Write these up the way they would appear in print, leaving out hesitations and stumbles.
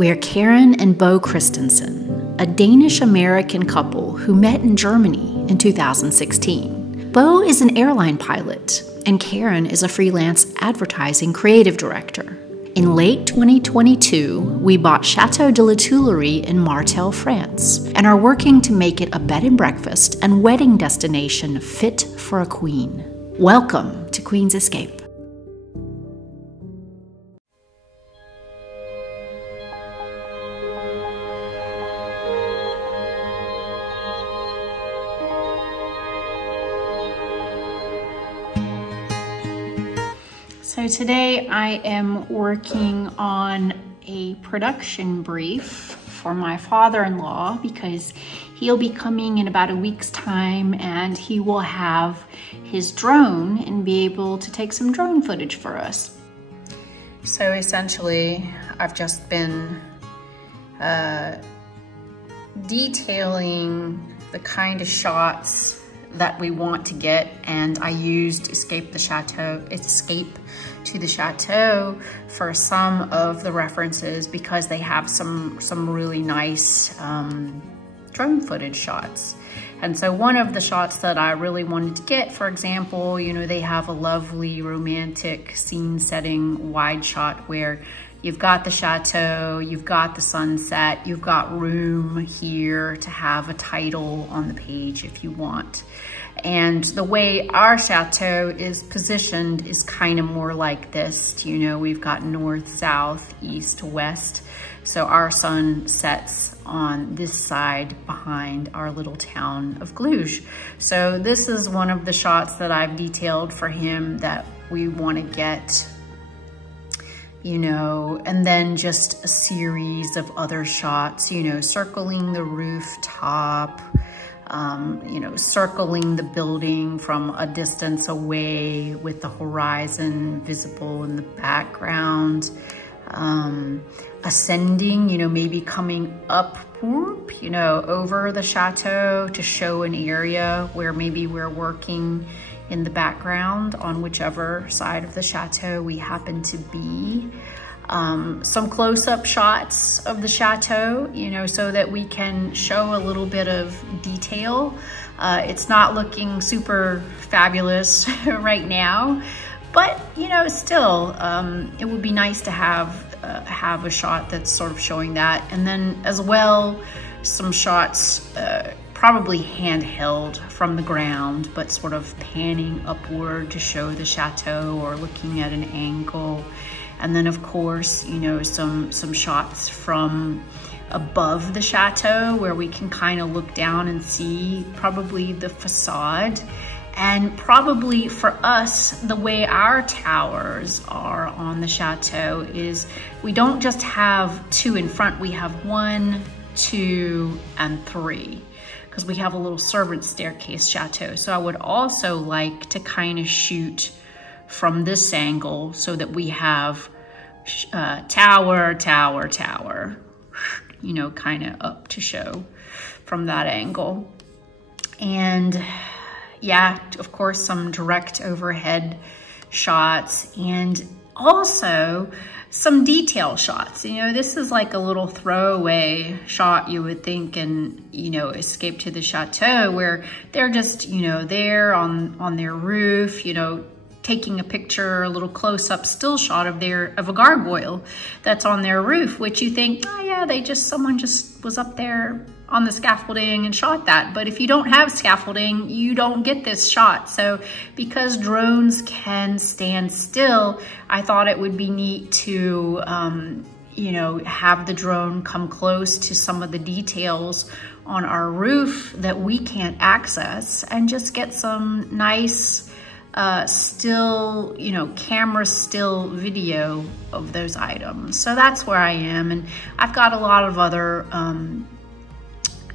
We're Karen and Bo Christensen, a Danish-American couple who met in Germany in 2016. Bo is an airline pilot, and Karen is a freelance advertising creative director. In late 2022, we bought Château de La Tuilerie in Margrethe, France, and are working to make it a bed and breakfast and wedding destination fit for a queen. Welcome to Queen's Escape. So today I am working on a production brief for my father-in-law because he'll be coming in about a week's time and he will have his drone and be able to take some drone footage for us. So essentially I've just been detailing the kind of shots that we want to get, and I used Escape to the Chateau for some of the references because they have some really nice drone footage shots. And so one of the shots that I really wanted to get, for example, you know, they have a lovely romantic scene setting wide shot where you've got the chateau, you've got the sunset, you've got room here to have a title on the page if you want. And the way our chateau is positioned is kind of more like this. You know, we've got north, south, east, west. So our sun sets on this side behind our little town of Cluj. So this is one of the shots that I've detailed for him that we want to get, you know, and then just a series of other shots, you know, circling the rooftop, you know, circling the building from a distance away with the horizon visible in the background, ascending, you know, maybe coming up, you know, over the chateau to show an area where maybe we're working in the background on whichever side of the chateau we happen to be. Some close-up shots of the chateau, you know, so that we can show a little bit of detail. It's not looking super fabulous right now, but, you know, still, it would be nice to have a shot that's sort of showing that. And then as well, some shots, probably handheld from the ground, but sort of panning upward to show the chateau or looking at an angle. And then of course, you know, some shots from above the chateau where we can kind of look down and see probably the facade. And probably for us, the way our towers are on the chateau is we don't just have two in front, we have 1, 2, and 3. Because we have a little servant staircase chateau. So I would also like to kind of shoot from this angle so that we have tower, tower, tower, you know, kind of up to show from that angle. And yeah, of course, some direct overhead shots and also some detail shots. You know, this is like a little throwaway shot you would think in, you know, Escape to the Chateau, where they're just, you know, there on their roof, you know, taking a picture, a little close-up still shot of a gargoyle that's on their roof, which you think, oh yeah, someone just was up there on the scaffolding and shot that. But if you don't have scaffolding, you don't get this shot. So because drones can stand still, I thought it would be neat to, you know, have the drone come close to some of the details on our roof that we can't access and just get some nice still, you know, camera still video of those items. So that's where I am. And I've got a lot of other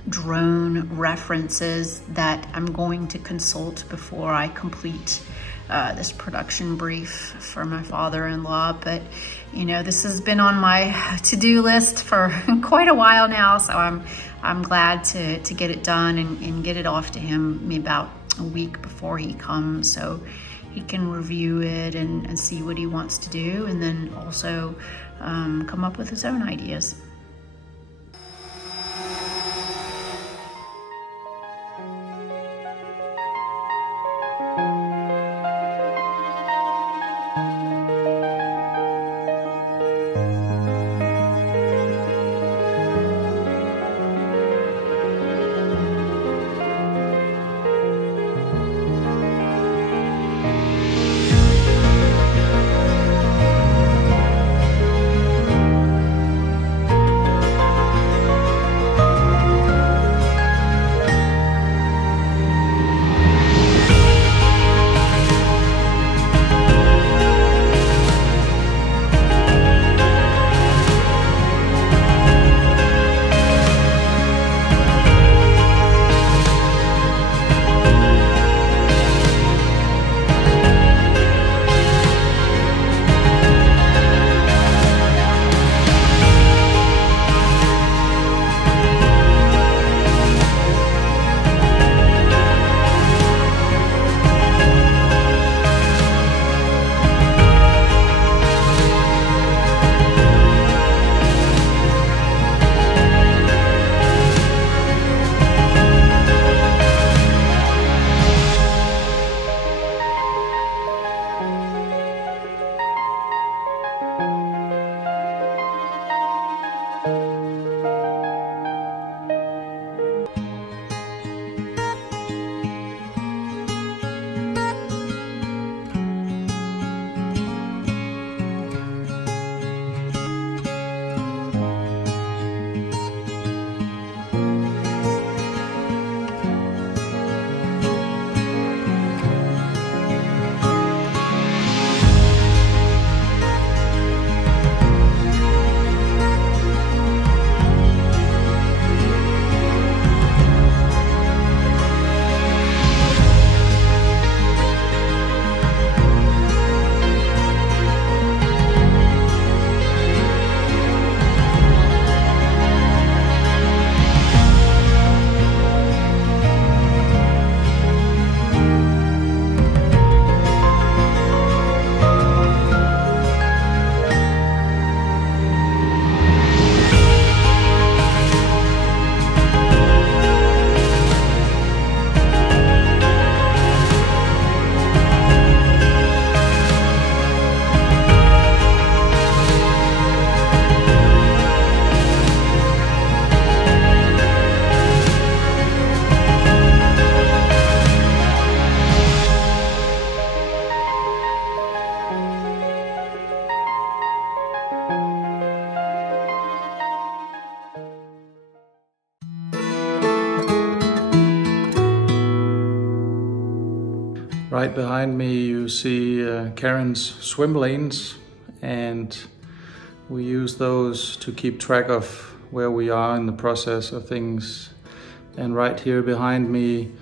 drone references that I'm going to consult before I complete this production brief for my father-in-law. But, you know, this has been on my to-do list for quite a while now. So I'm glad to get it done and get it off to him maybe about a week before he comes, so he can review it and see what he wants to do, and then also come up with his own ideas. right behind me you see Karen's swim lanes, and we use those to keep track of where we are in the process of things. And right here behind me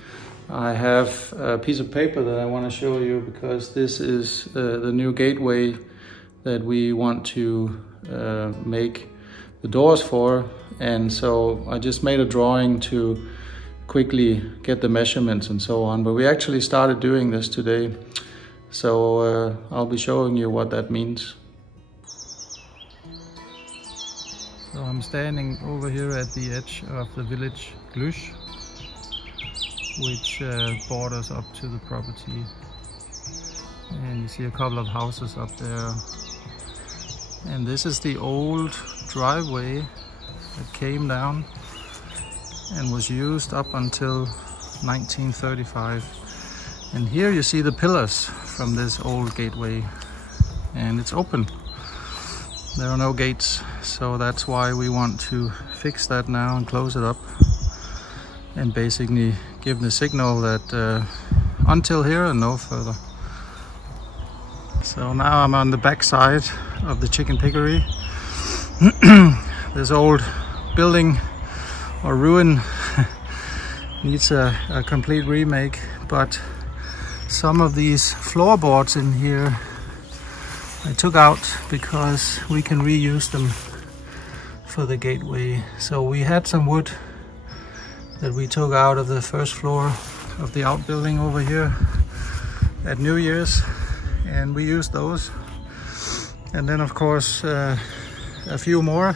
I have a piece of paper that I want to show you, because this is the new gateway that we want to make the doors for. And so I just made a drawing to quickly get the measurements and so on, but we actually started doing this today, so I'll be showing you what that means. So I'm standing over here at the edge of the village Glusch, which borders up to the property, and you see a couple of houses up there. And this is the old driveway that came down and was used up until 1935. And here you see the pillars from this old gateway, and it's open. There are no gates, so that's why we want to fix that now and close it up, and basically give the signal that until here and no further. So now I'm on the back side of the chicken piggery. This old building or ruin needs a complete remake, but some of these floorboards in here I took out because we can reuse them for the gateway. So we had some wood that we took out of the first floor of the outbuilding over here at New Year's, and we used those. And then of course a few more.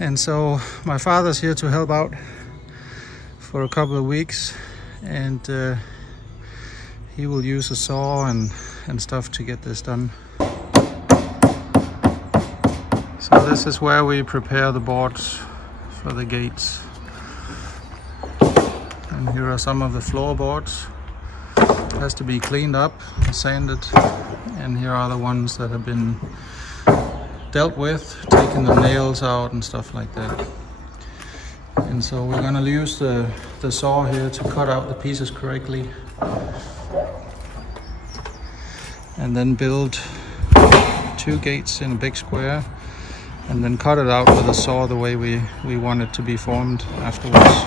And so my father's here to help out for a couple of weeks, and he will use a saw and stuff to get this done. So this is where we prepare the boards for the gates. And here are some of the floorboards. It has to be cleaned up, sanded, and here are the ones that have been dealt with, taking the nails out and stuff like that. And so we're gonna use the saw here to cut out the pieces correctly, and then build 2 gates in a big square, and then cut it out with a saw the way we want it to be formed afterwards.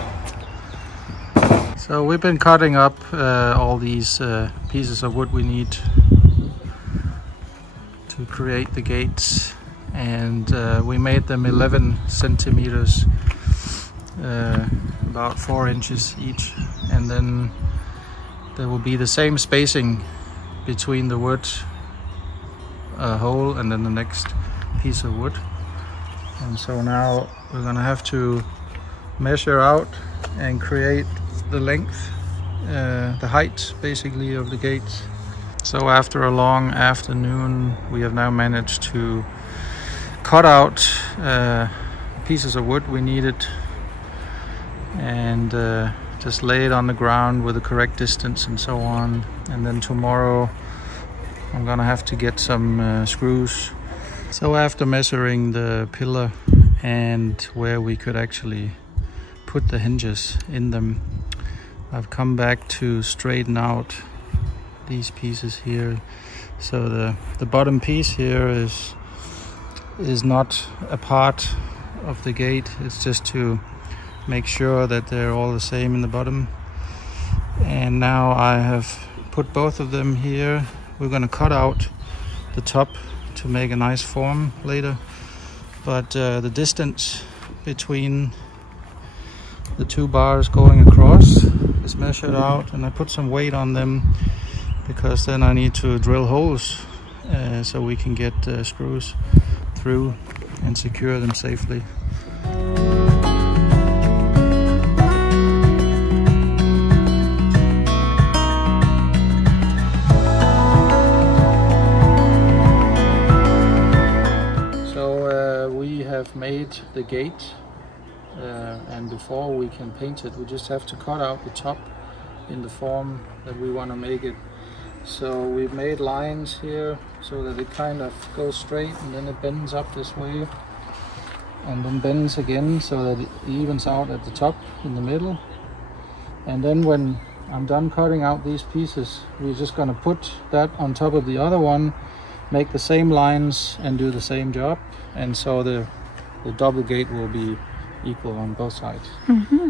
So we've been cutting up all these pieces of wood we need to create the gates, and we made them 11 centimeters, about 4 inches each, and then there will be the same spacing between the wood hole and then the next piece of wood. And so now we're gonna have to measure out and create the length, the height basically of the gates. So after a long afternoon we have now managed to cut out pieces of wood we needed, and just lay it on the ground with the correct distance and so on. And then tomorrow I'm gonna have to get some screws. So after measuring the pillar and where we could actually put the hinges in them, I've come back to straighten out these pieces here. So the bottom piece here is not a part of the gate. It's just to make sure that they're all the same in the bottom. And now I have put both of them here. We're going to cut out the top to make a nice form later, but the distance between the 2 bars going across is measured out, and I put some weight on them because then I need to drill holes so we can get screws through and secure them safely. Made the gate, and before we can paint it we just have to cut out the top in the form that we want to make it. So we've made lines here so that it kind of goes straight, and then it bends up this way and then bends again so that it evens out at the top in the middle. And then when I'm done cutting out these pieces. We're just gonna put that on top of the other one, make the same lines and do the same job. And so the double gate will be equal on both sides. Mm-hmm.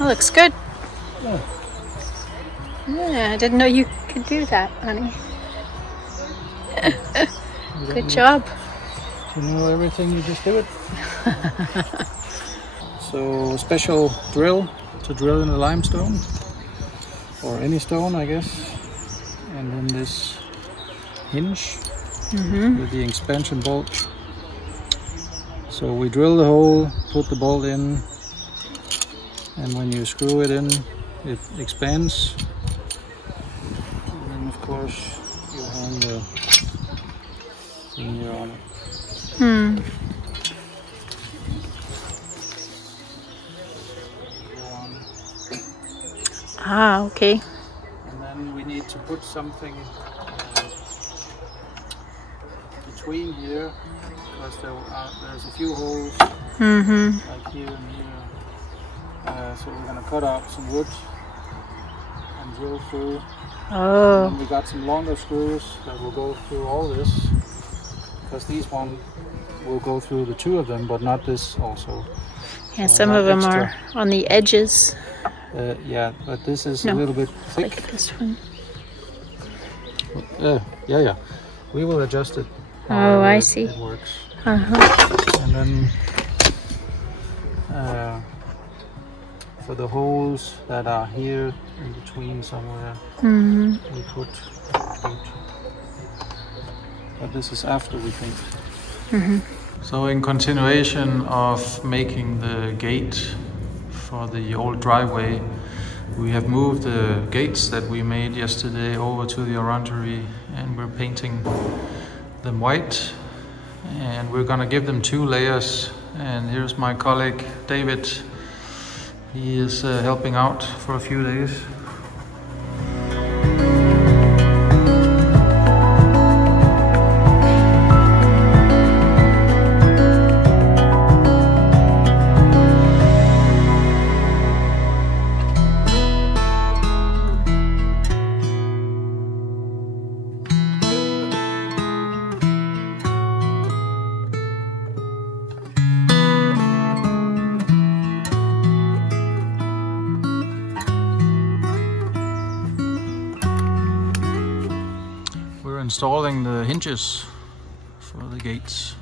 Looks good. Yeah, I didn't know you could do that, honey. Good job. To know everything, you just do it. So, special drill to drill in the limestone, or any stone, I guess. And then this hinge with the expansion bolt. So we drill the hole, put the bolt in, and when you screw it in, it expands. And then of course you hang the finger on it. Ah, okay. And then we need to put something between here, because there's a few holes like here and here. So we're going to cut out some wood and drill through. Oh. And then we got some longer screws that will go through all this, because these one will go through the two of them, but not this also. Yeah, so some of them are on the edges. Yeah, but this is a little bit thick. Like this one. Yeah. We will adjust it. Oh, I see. It works. Uh-huh. And then for the holes that are here in between somewhere, we put wood. But this is after we paint. So in continuation of making the gate for the old driveway, we have moved the gates that we made yesterday over to the orangery, and we're painting them white, and we're gonna give them 2 layers. And here's my colleague David. He is helping out for a few days. Installing the hinges for the gates.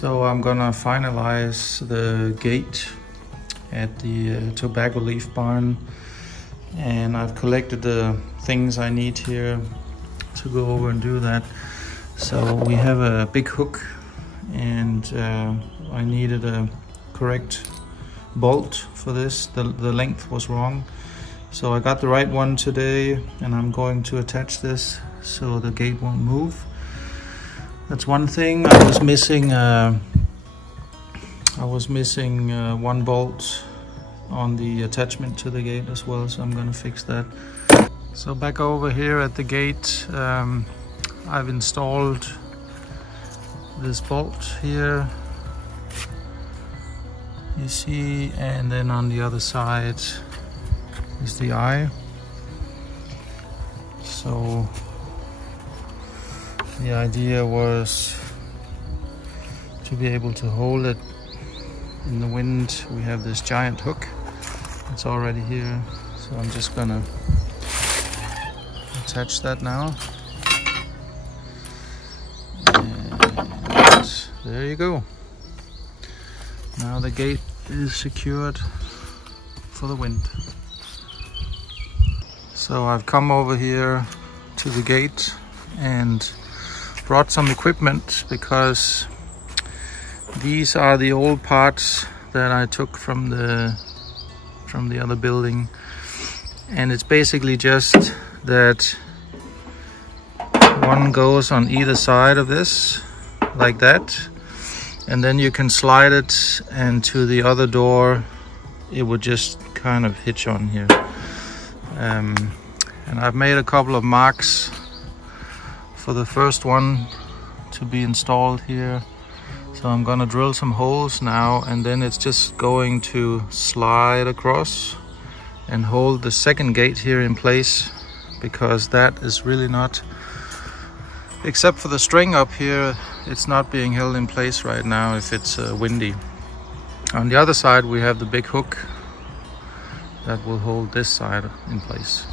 So I'm gonna finalize the gate at the tobacco leaf barn, and I've collected the things I need here to go over and do that. So we have a big hook, and I needed a correct bolt for this. The length was wrong, so I got the right one today, and I'm going to attach this so the gate won't move. That's one thing. I was missing one bolt on the attachment to the gate as well, so I'm gonna fix that. So back over here at the gate, I've installed this bolt here, you see, and then on the other side is the eye. So the idea was to be able to hold it in the wind. We have this giant hook, it's already here, so I'm just gonna attach that now. And there you go. Now the gate is secured for the wind. So I've come over here to the gate and brought some equipment, because these are the old parts that I took from the other building, and it's basically just that one goes on either side of this like that, and then you can slide it, and to the other door it would just kind of hitch on here. And I've made a couple of marks for the first one to be installed here. So I'm gonna drill some holes now, and then it's just going to slide across and hold the second gate here in place, because that is really not, except for the string up here, it's not being held in place right now if it's windy. On the other side we have the big hook that will hold this side in place.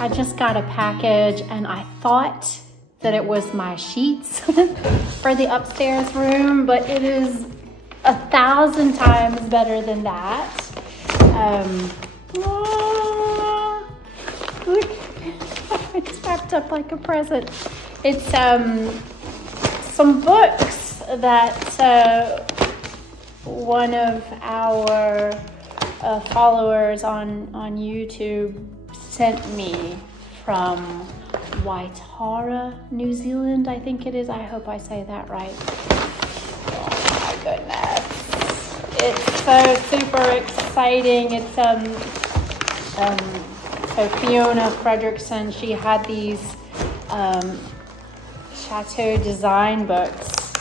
I just got a package, and I thought that it was my sheets for the upstairs room, but it is 1,000 times better than that. Look, it's wrapped up like a present. It's some books that one of our followers on YouTube sent me from WWII, New Zealand, I think it is. I hope I say that right. Oh my goodness. It's so super exciting. It's so Fiona Fredrickson, she had these chateau design books.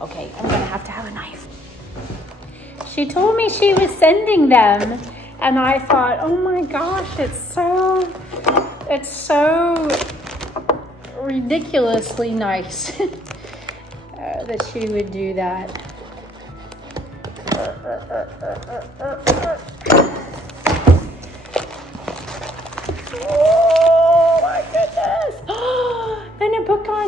Okay, I'm gonna have to have a knife. She told me she was sending them, and I thought, oh my gosh, it's so ridiculously nice that she would do that. Oh my goodness. And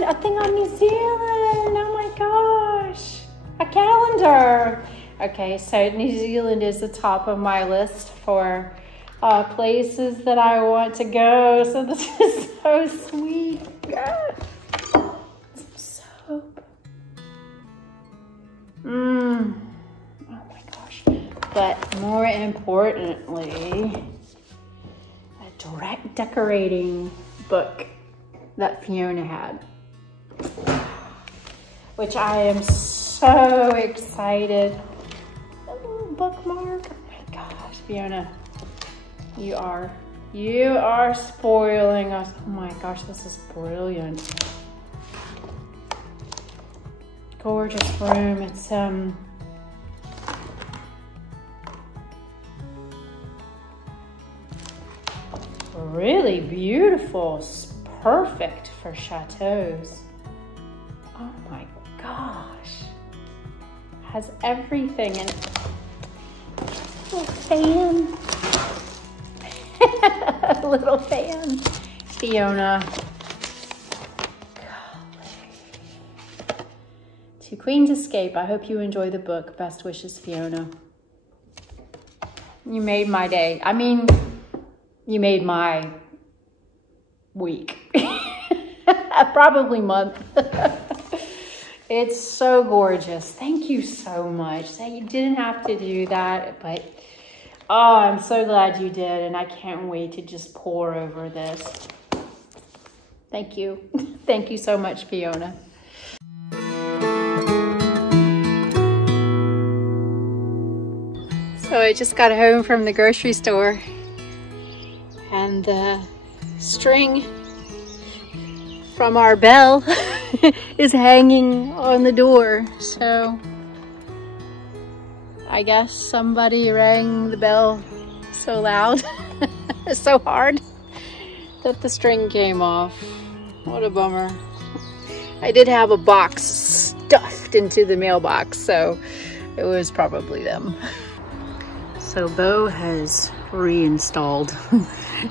a thing on New Zealand. Oh my gosh. A calendar. Okay, so New Zealand is the top of my list for places that I want to go. So this is so sweet. Yeah. Some soap. Oh my gosh. But more importantly, a direct decorating book that Fiona had, which I am so excited. A little bookmark. Oh my gosh, Fiona, you are You are spoiling us. Oh my gosh, this is brilliant. Gorgeous room. It's really beautiful. It's perfect for chateaus. Oh my gosh. Has everything in it. Little fan. Little fan. Fiona. To Queen's Escape. I hope you enjoy the book. Best wishes, Fiona. You made my day. I mean, you made my week. Probably month. It's so gorgeous. Thank you so much. You didn't have to do that, but oh, I'm so glad you did, and I can't wait to just pour over this. Thank you. Thank you so much, Fiona. So I just got home from the grocery store, and the string from our bell is hanging on the door. So I guess somebody rang the bell so loud, so hard, that the string came off. What a bummer. I did have a box stuffed into the mailbox, so it was probably them. So Beau has reinstalled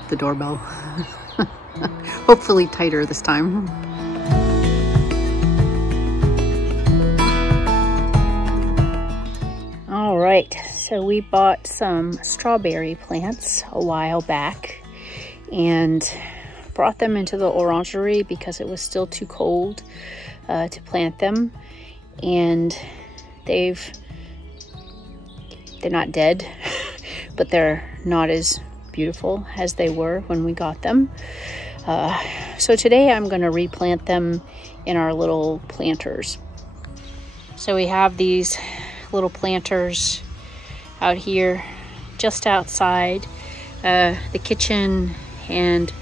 the doorbell. Hopefully tighter this time. All right, so we bought some strawberry plants a while back and brought them into the orangery because it was still too cold to plant them. And they're not dead, but they're not as beautiful as they were when we got them. So today I'm going to replant them in our little planters. So we have these little planters out here just outside the kitchen and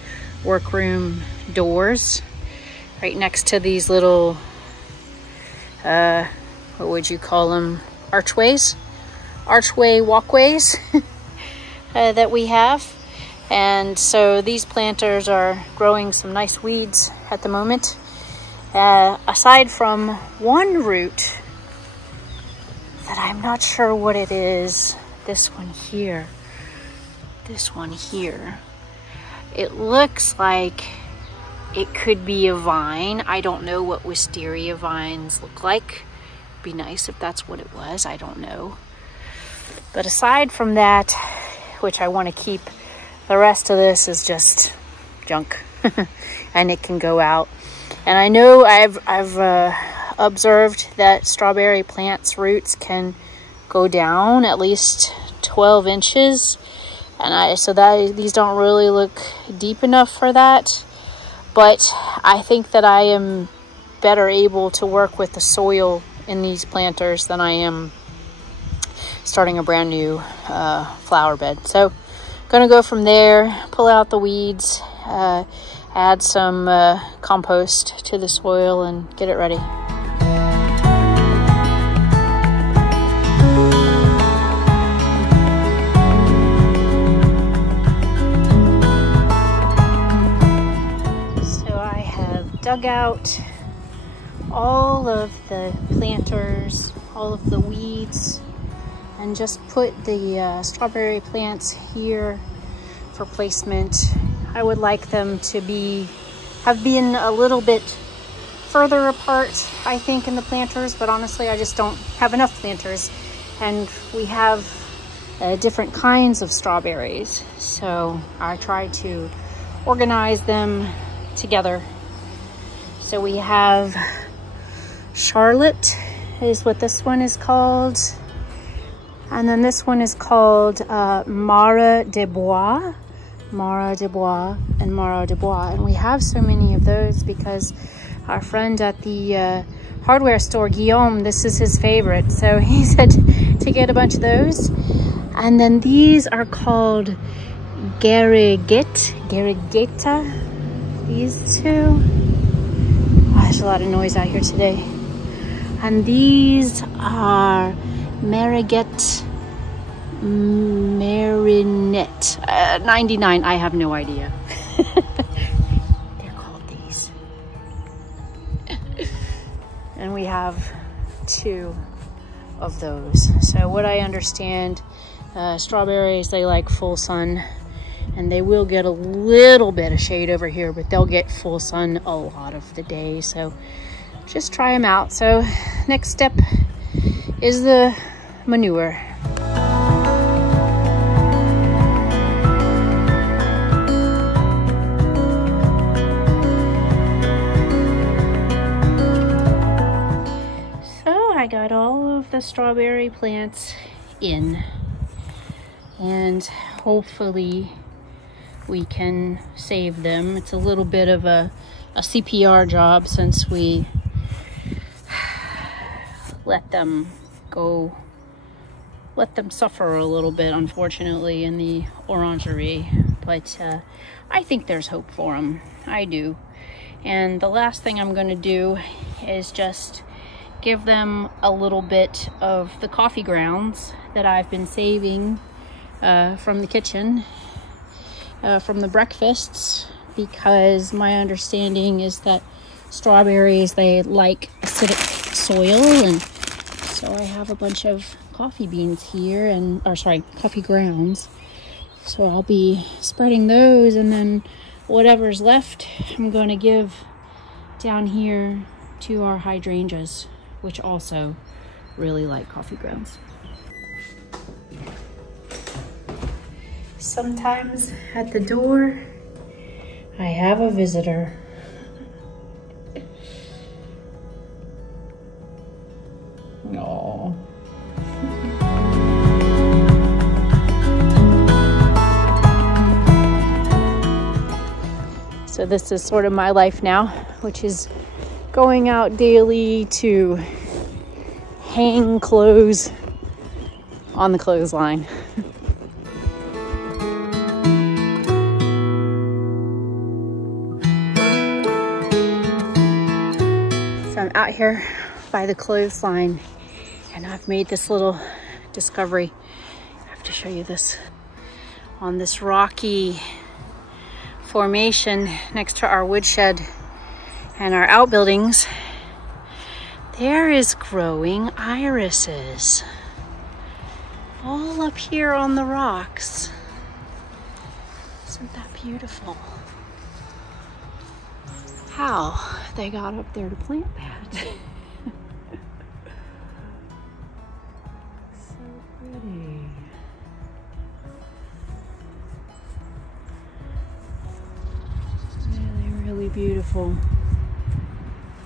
workroom doors, right next to these little what would you call them, archway walkways that we have. And so these planters are growing some nice weeds at the moment. Aside from one root that I'm not sure what it is, this one here. It looks like it could be a vine. I don't know what wisteria vines look like. It'd be nice if that's what it was. I don't know. But aside from that, which I want to keep, the rest of this is just junk and it can go out. And I know I've observed that strawberry plants' roots can go down at least 12 inches. And these don't really look deep enough for that. But I think that I am better able to work with the soil in these planters than I am starting a brand new flower bed. So gonna go from there, pull out the weeds, add some compost to the soil and get it ready. So I have dug out all of the planters, all of the weeds, and just put the strawberry plants here for placement. I would like them to have been a little bit further apart, I think, in the planters, but honestly I just don't have enough planters, and we have different kinds of strawberries, so I try to organize them together. So we have Charlotte is what this one is called. And then this one is called Mara de Bois, and Mara de Bois. And we have so many of those because our friend at the hardware store, Guillaume, this is his favorite. So he said to get a bunch of those. And then these are called Margrethe, these two. Oh, there's a lot of noise out here today. And these are Margrethe Marinette 99. I have no idea. They're called these. And we have 2 of those. So what I understand, strawberries, they like full sun, and they will get a little bit of shade over here, but they'll get full sun a lot of the day. So just try them out. So next step is the manure. I got all of the strawberry plants in, and hopefully we can save them. It's a little bit of a CPR job since we let them suffer a little bit, unfortunately, in the orangery. But I think there's hope for them. I do. And the last thing I'm going to do is just give them a little bit of the coffee grounds that I've been saving from the kitchen, from the breakfasts, because my understanding is that strawberries, they like acidic soil, and so I have a bunch of coffee beans here, coffee grounds. So I'll be spreading those, and then whatever's left, I'm going to give down here to our hydrangeas, which also really like coffee grounds. Sometimes at the door, I have a visitor. Aww. So this is sort of my life now, which is going out daily to hang clothes on the clothesline. So I'm out here by the clothesline, and I've made this little discovery. I have to show you this. On this rocky formation next to our woodshed and our outbuildings, there is growing irises all up here on the rocks. Isn't that beautiful? How they got up there to plant that. So pretty. Really, really beautiful.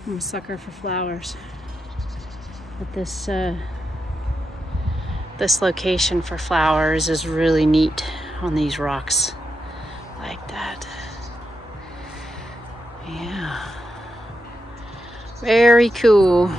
I'm a sucker for flowers, but this location for flowers is really neat on these rocks like that. Yeah, very cool.